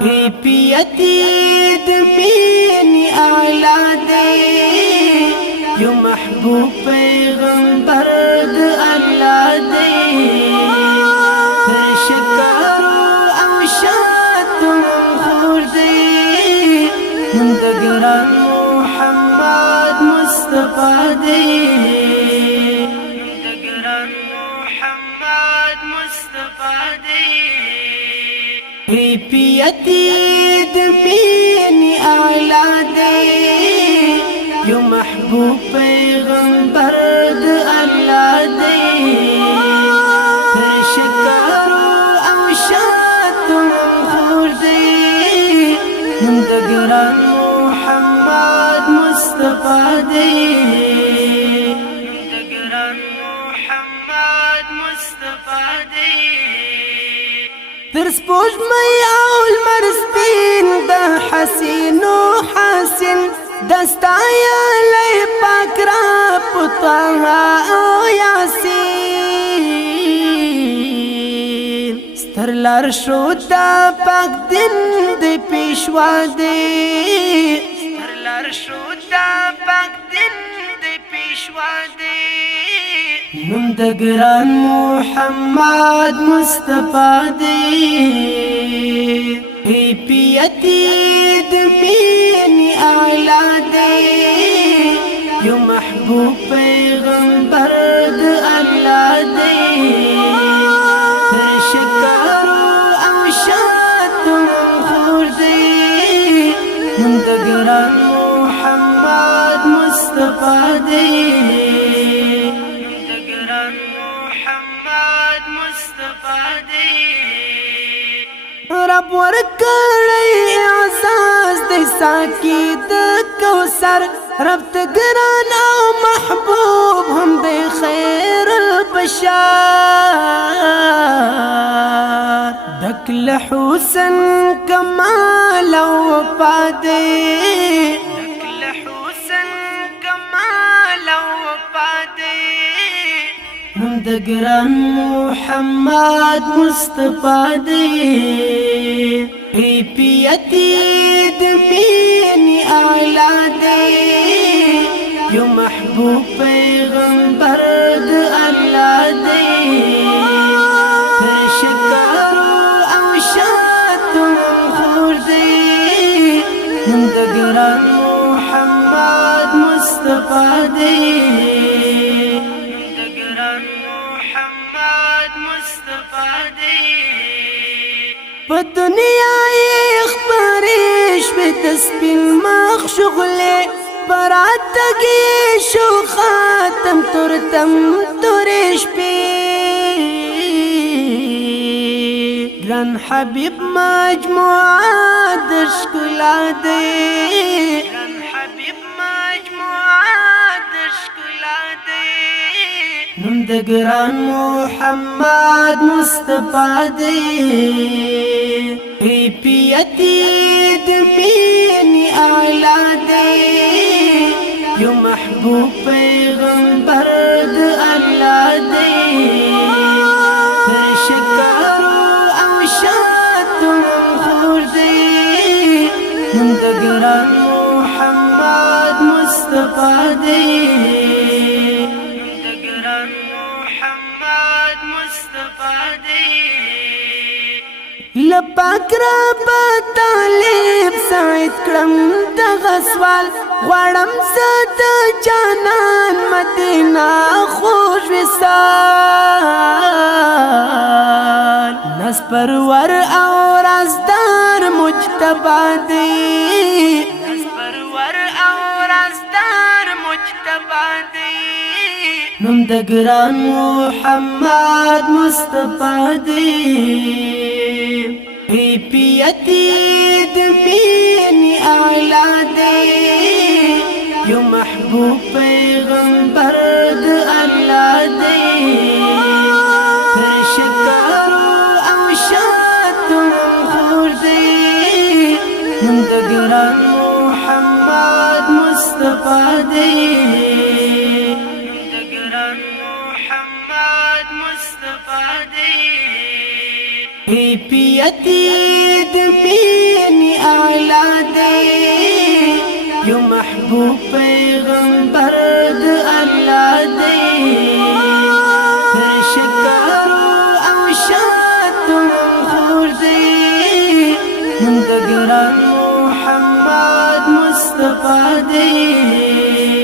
كيفيتي دميني أعلى دي يو محبوب پیغمبر د الله دی تشکر او شاتم خور دی د ګران محمد مصطفی دی د ګران محمد مصطفی دی كيفيتي دميني أعلى دي يو محبوب پیغمبر د الله دی تشکر او شاتم خور دی د ګران محمد مصطفی دی د ګران محمد مصطفی دی تر سپوږمۍ او لمر سپین د حسینو حسین دستایلی پاک را په طه او یاسین ستر لار شو د پاک دین د پیشوا دی ستر لار شو د پاک دین د پیشوا دی نوم د ګران محمد مصطفی دی كيفيتي دميني أعلى دي يو محبوب پیغمبر د الله دی تشکر او شاتم خور دی د ګران محمد مصطفی دی د ګران محمد مصطفی دی رب ورکړی احساس د ساکی د کوثر رب ته ګران او محبوب هم د خیر البشر دکل حسن کمال او وفا دی دکل حسن کمال او وفا دی نوم د ګران محمد مصطفی دی كيفيتي دميني أعلى دي يو محبوب پیغمبر د الله دی تشکر او شاتم خور دی د ګران محمد مصطفی دی د ګران محمد مصطفی دی په دنیا یې خبرې شوې د سپین مخ شغلې براتګې شو خاتم تورتم تورې شپې ګران حبیب مجموعه د ښکلا دی ګران حبیب مجموعه د ښکلا دی نوم د ګران محمد مصطفی دی كيفيتي دميني أعلى دي يو محبوب پیغمبر د الله دی تشکر او شاتم خور دی د ګران محمد مصطفی دی د ګران محمد مصطفی دی لپاک رب طالب سعید کرم دغه سوال غواړم زه د جانان مدینه خوږ وصال ناز پرور او رازدار مجتبی دی ناز پرور او رازدار مجتبی دی نوم د ګران محمد مصطفی دی كيفيتي دميني أعلى دي يو محبوب پیغمبر د الله دی تشکر او شاتم خور دی نوم د ګران محمد مصطفی دی نوم د ګران محمد مصطفی دی کیفیت د مینې اعلی دی یو محبوب پیغمبر د الله دی شکر او شاتم خور دی نوم د ګران محمد مصطفی دی